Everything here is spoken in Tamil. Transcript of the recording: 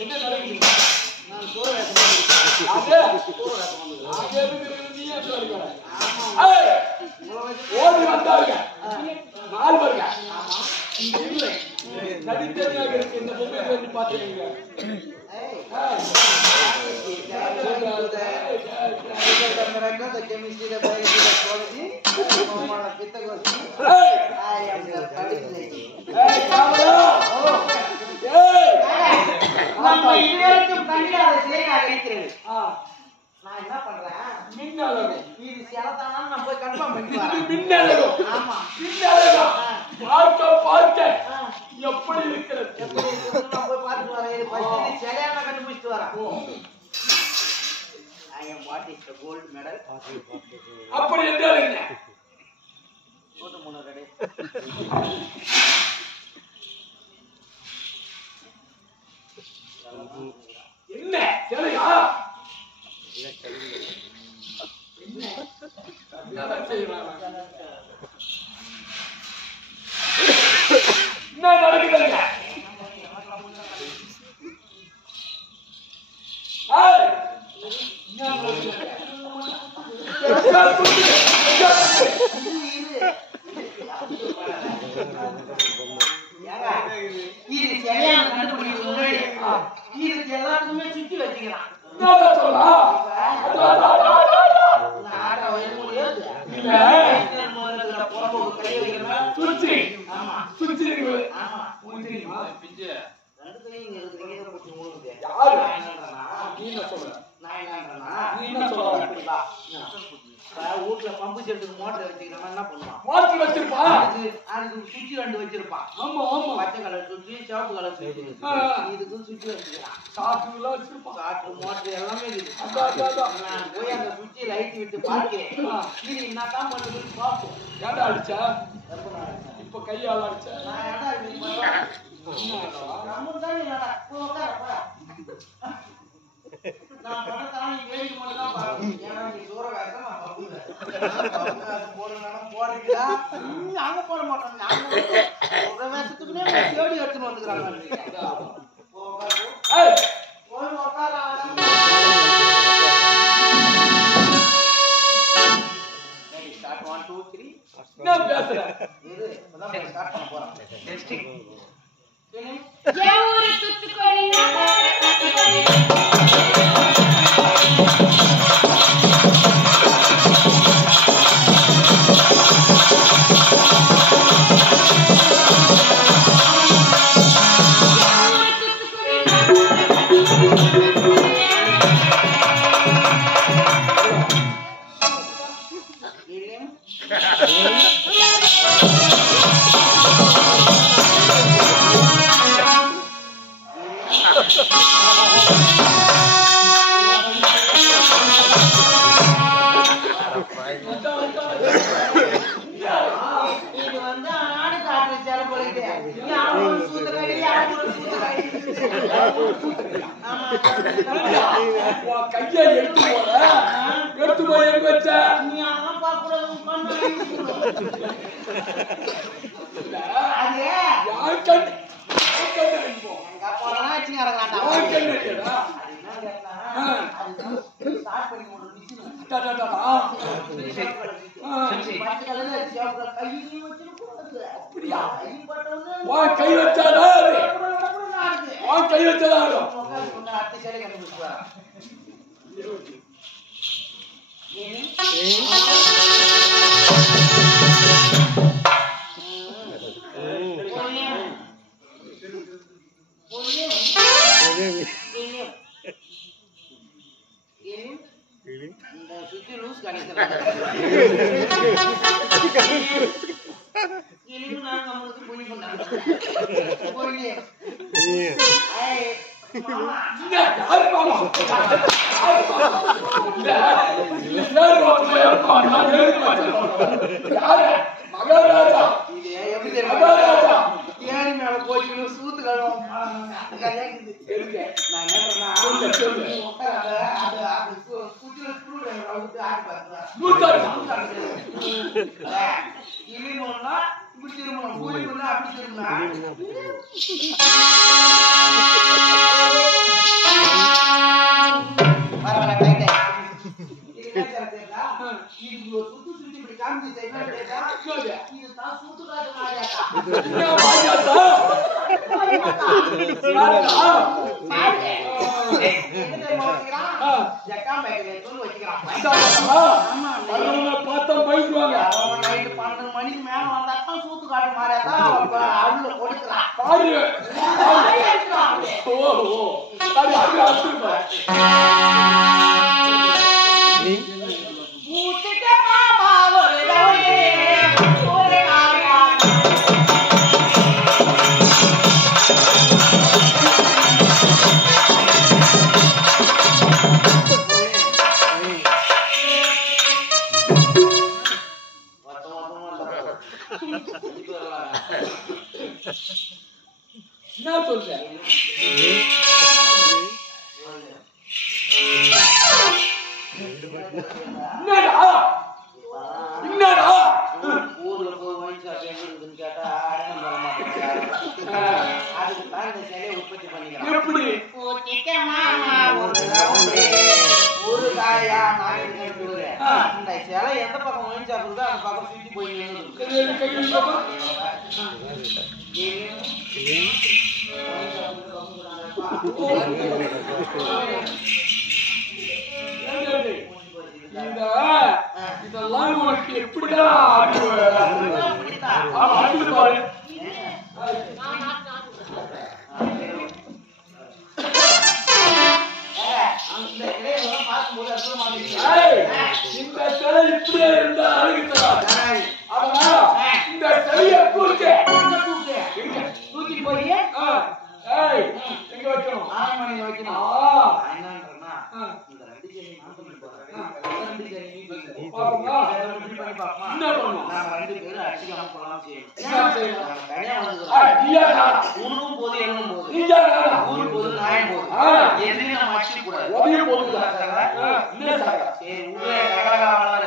என்ன நடக்குது? நான் சோறு ஓடி வந்தாங்க 4 பேருங்க. நடித்ததாக இருக்கு இந்த பொம்மை வந்து பாத்துக்கீங்க. நான் என்ன பண்றேன்? மின்னலகம். இது செலத்தானா நான் போய் கன்ஃபார்ம் பண்ணிடுறேன். மின்னலகம். ஆமா. மின்னலகம். பார்க்க எப்படி இருக்கிறது? எப்படி இருக்கிறது நான் போய் பார்த்துட்டு வரேன். இது ஃபர்ஸ்ட் சரியான கண்டுபிடிச்சிட்டு வரேன். I am what is the gold medal? அப்படி என்றால் என்ன? போட்டு முன்னரே. என்ன? சரியா? என்ன நடக்குதுங்க? இது சரியான கண்டுபிடிக்கிறது முன்னாடி இது எல்லாத்துக்குமே சுத்தி வச்சுக்கிறான். வீட்டுல பம்பு செட்டுக்கு மோட்டர் வச்சுக்கிறவன் என்ன பண்ணுவான்? மோட்டர் வச்சிருப்பா. அதுக்கு சுவிட்ச் 2 வச்சிருப்பான். ஆமா ஆமா. பச்சை கலர் சுவிட்ச், சிவப்பு கலர் சுவிட்ச். இதுக்கும் சுவிட்ச் வச்சுக்கிறான். சாட்டுல வச்சிருப்பா. சாட்டு மோட்டர் எல்லாமே இருக்குது. அதான் போய் அந்த சுவிட்ச் லைட் விட்டு பார்க்கேன். இது என்னதான் பண்ணுதுன்னு பார்ப்போம். ஏன்டா அடிச்சா? இப்ப கையால அடிச்சா? நான் ஏன்டா இப்படி பண்றேன்? நம்ம தான் இல்லடா. போ உட்கார. நான் பணத்தான நீ வேடிக்கை மட்டும் தான் பாக்கணும். ஏன்னா நீ சோற வேகமா பாப்புல. அது போடுறனா போடுறீங்களா? அங்க போட மாட்டோம். நாங்க ஒரு வேஷத்துக்குனே தேடி எடுத்து வந்துக்கறாங்க. போ உட்காரு. ஏய், போய் உட்கார. Ready start 1 2 3. என்ன பேசுற? இது இப்பதான் ஸ்டார்ட் பண்ண போறோம். டெஸ்டிங். ஏ ஊரு சுத்துக்கோடி இது வந்து ஆடு காட்டு சேல போலிட்டு. யார் ஒரு சூத்துக்காரி, யார் ஒரு சூத்துக்காரி. ஆமா. உன் கையை எடுத்து போய் எங்க வச்ச? நீ அதெல்லாம் பார்க்க கூடாது. அது யார் கண்ணு? எங்க போறா வச்சு நடக்கறான்டா. யார் கண்ணு இல்லடா? அது என்ன கேட்டா? அது ஸ்டார்ட் பண்ணி ஒரு நிமிஷம். பச்சை கலர்ல சிவப்பு கை நீ வச்சிருக்கூடாது. அப்படியா? கை பட்டவனே உன் கை வச்சாதா? உன் கை வச்சதா? அடுத்த சேலை கண்டுபிடிச்சு வரேன். இந்த சுத்தி லூஸ் காணிக்கிறாங்க. நான் நம்மளுக்கு புனி பண்ணாங்க. யாரு மாமா? மகாராஜா. இது எப்படி தெரியும்? தேனி மேல போய் சூத்து கழுவோம். நான் என்ன பண்ணா சொல்லு சொல்லு அது குச்சில ஸ்க்ரூ டிரைவர் அவுத்து ஆட்டி பாருங்க. இனிமோன்னா இப்படி திரும்பணும், கூலிமோன்னா அப்படி திரும்பணும். பரவாயில்ல ரைட். இது என்ன தெரியுதா? இது ஒரு சுத்து சுத்தி இப்படி காமிச்சு என்ன தெரியுதா? இது தான் சுத்து காட்டு மாரியாடா. மாரியாடா. என்ன தெரியுமா வச்சுக்கிறான்? ஜக்கா பேக்கரி தூள் வச்சுக்கிறான். ஆமா வரவங்க பார்த்தா பயந்துவாங்க. அவன் நைட் 12 மணிக்கு மேல வந்தாதான் சூத்து காட்டு மாரியாடா அருள கொடுக்குறான். பாரு. ஓ ஓ. சரி அது அசுமா. மூத்திட்ட மாமா ஒரு ரவுடி ஒரு காயா. என்ன சொல்ற? என்னடா? என்னடா? ஊர்ல போய் வாங்கி சாப்பிடுன்னு கேட்டா அடங்க வர மாட்டேங்கிறாங்க. அதுக்கு தான் இந்த சிலையை உற்பத்தி பண்ணிக்கிறாங்க. எப்படி? மூத்திட்ட மாமா ஒரு ரவுடி ஒரு காயா நான் கேட்டுறேன். இந்த சிலை எந்த பக்கம் வாங்கி சாப்பிடுதோ அந்த பக்கம் சுத்தி போய் நின்னுது. இதெல்லாம் உனக்கு எப்படிடா அடுத்து பாரு. அந்த சிலையை பார்க்கும்போது அற்புதமாக இந்த சிலை இப்படியே இருந்தா அழுகுதா? அதனால இந்த சிலையை தூக்கி தூக்கி போய் எங்க வைக்கணும்? ஆனைமணியில வைக்கணும். என்னன்றா இந்த ரெண்டு ஜெனி மாத்தம் ரெண்டு ஜெனி பாப்போமா? பண்ணி பாப்போமா? என்ன பண்ணுவோம்? நாம ரெண்டு பேரும் அடிச்சுக்காம போலாம் செய்யணும். என்ன செய்யணும்? நாம தனியா வந்துக்கிறோம். நீயா நானா? உனக்கும் போது எனக்கும் போது நீயா நானா? ஊரு போது நாயம் போது எதையும் நம்ம அடிச்சுக்க கூடாது. உதவி போடுங்க. என்ன சார்? சரி ஊரே கலகலகலகலன்னு